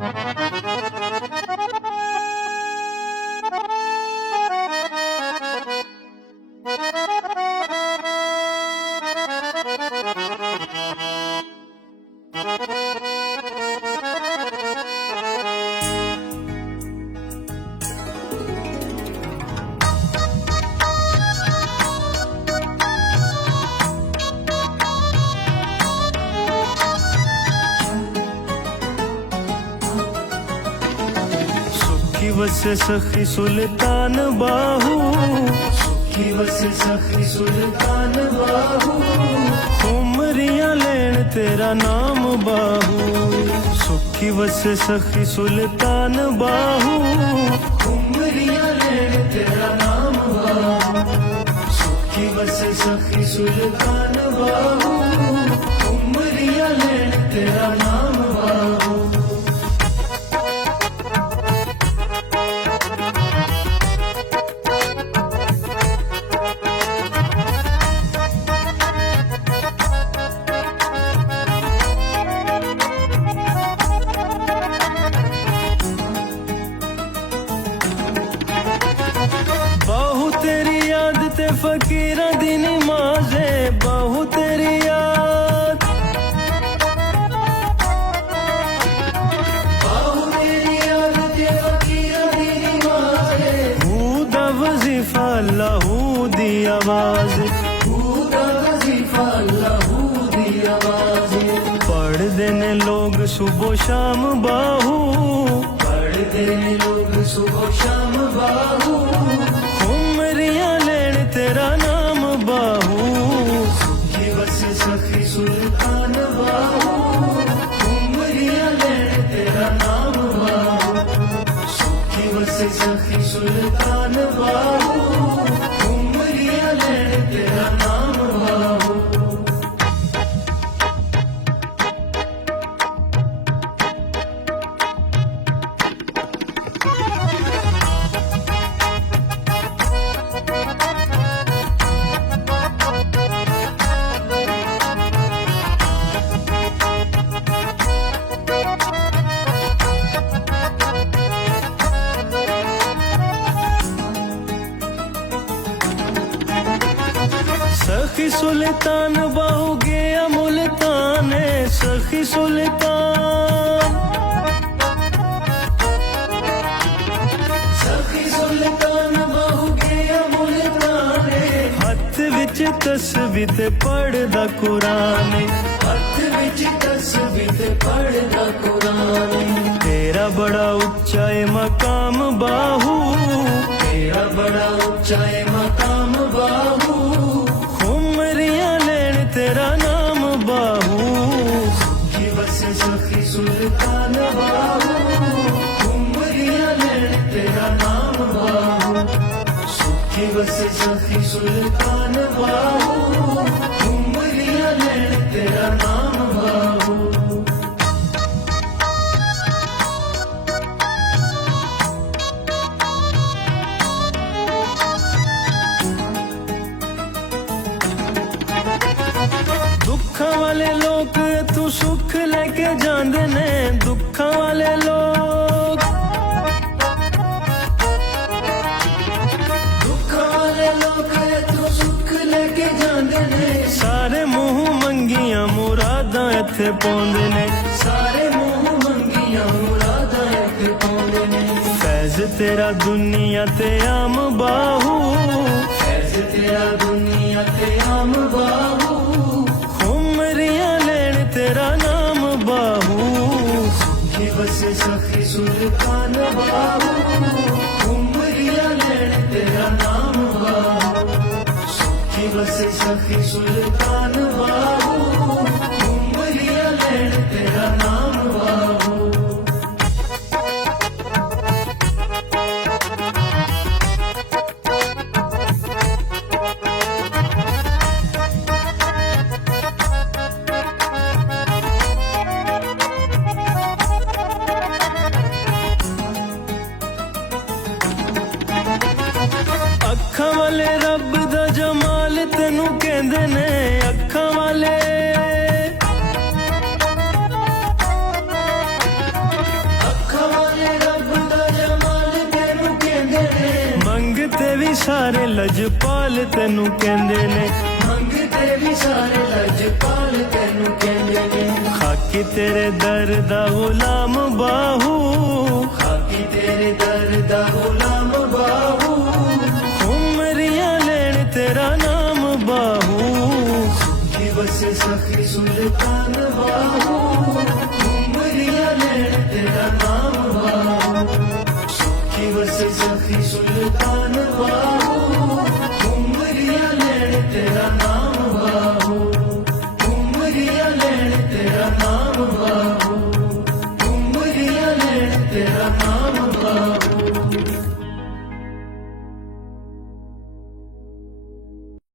सुखी वसे सखी सुल्तान बाहू, सुखी वसे सखी सुल्तान बाहू, उमरियां लेन तेरा नाम बाहू। सुखी वसे सखी सुल्तान बाहू, उमरियां लेन तेरा नाम बाहू। सुखी वसे सखी सुल्तान बाहू, उमरियां लेन तेरा नाम बाहू। फकीरा दी नमाज़े बहु तेरी याद, बहु तेरी याद ते फकीरा दी नमाज़े। हूदा वजीफा अल्लाहू दी आवाज़, हूदा वजीफा अल्लाहू दी आवाज़। पढ़दे ने लोग सुबह शाम बाहू, पढ़दे ने लोग सुबह शाम बाहू। उमरियां लेन तेरा नाम बाहू। सुखी वसे सखी सुल्तान बाहू, उमरियां लेन तेरा नाम बाहू। सुखी वसे सखी सुल्तान बाहू, उमरियां लेन तेरा नाम बाहू। सखी सुल्तान बाहू गया मुल्तान, सखी सुल्तान, सखी सुल्तान बाहू गया मुल्तान। हथ विच तस्बीह ते पढ़दा कुरान, हथ विच तस्बीह ते पढ़दा कुरान। तेरा बड़ा उच्चा है मकाम बाहू, तेरा बड़ा उच्चा है मकाम बाहू। उमरियां लेन तेरा नाम बाहू। सुखी वसे सखी सुल्तान बाहू, उमरियां लेन तेरा नाम बाहू। सुखी वसे सखी सुल्तान बाहू, उमरियां लेन तेरा नाम बाहू। दुखा वाले लोग तू सुख लेके जांदे ने, दुखा वाले लोग, दुखा वाले लोग तू सुख लेके जांदे ने। सारे मुंह मंगियां मुरादां इत्थे पौंदे ने, सारे मुंह मंगियां मुरादां इत्थे पौंदे ने। फैज़ तेरा दुनिया ते आम बाहू, फैज़ तेरा दुनिया ते आम बाहू। उमरियां लेन तेरा नाम बाहू। सुखी वसे सखी सुल्तान बाहू, उमरियां लेन तेरा नाम बाहू। सुखी वसे सखी सुल्तान बाहू, उमरियां लेन तेरा नाम बाहू। अखा वाले रब दा जमाल तेनू कहंदे ने, अखा वाले ਸਾਰੇ ਲਜਪਾਲ ਤੈਨੂੰ ਕਹਿੰਦੇ ਨੇ ਮੰਗਦੇ ਵੀ ਸਾਰੇ ਲਜਪਾਲ ਤੈਨੂੰ ਕਹਿੰਦੇ ਨੇ ਖਾਕੀ ਤੇਰੇ ਦਰ ਦਾ ਗੁਲਾਮ ਬਾਹੂ ਖਾਕੀ ਤੇਰੇ ਦਰ ਦਾ ਗੁਲਾਮ ਬਾਹੂ ਉਮਰੀਆਂ ਲੈਣ ਤੇਰਾ ਨਾਮ ਬਾਹੂ ਸੁਖੀ ਵਸੇ ਸਖੀ ਸੁਲਤਾਨ ਬਾਹੂ ਉਮਰੀਆਂ ਲੈਣ ਤੇਰਾ ਨਾਮ ਬਾਹੂ ਸੁਖੀ ਵਸੇ ਸਖੀ ਸੁਲਤਾਨ ਬਾਹੂ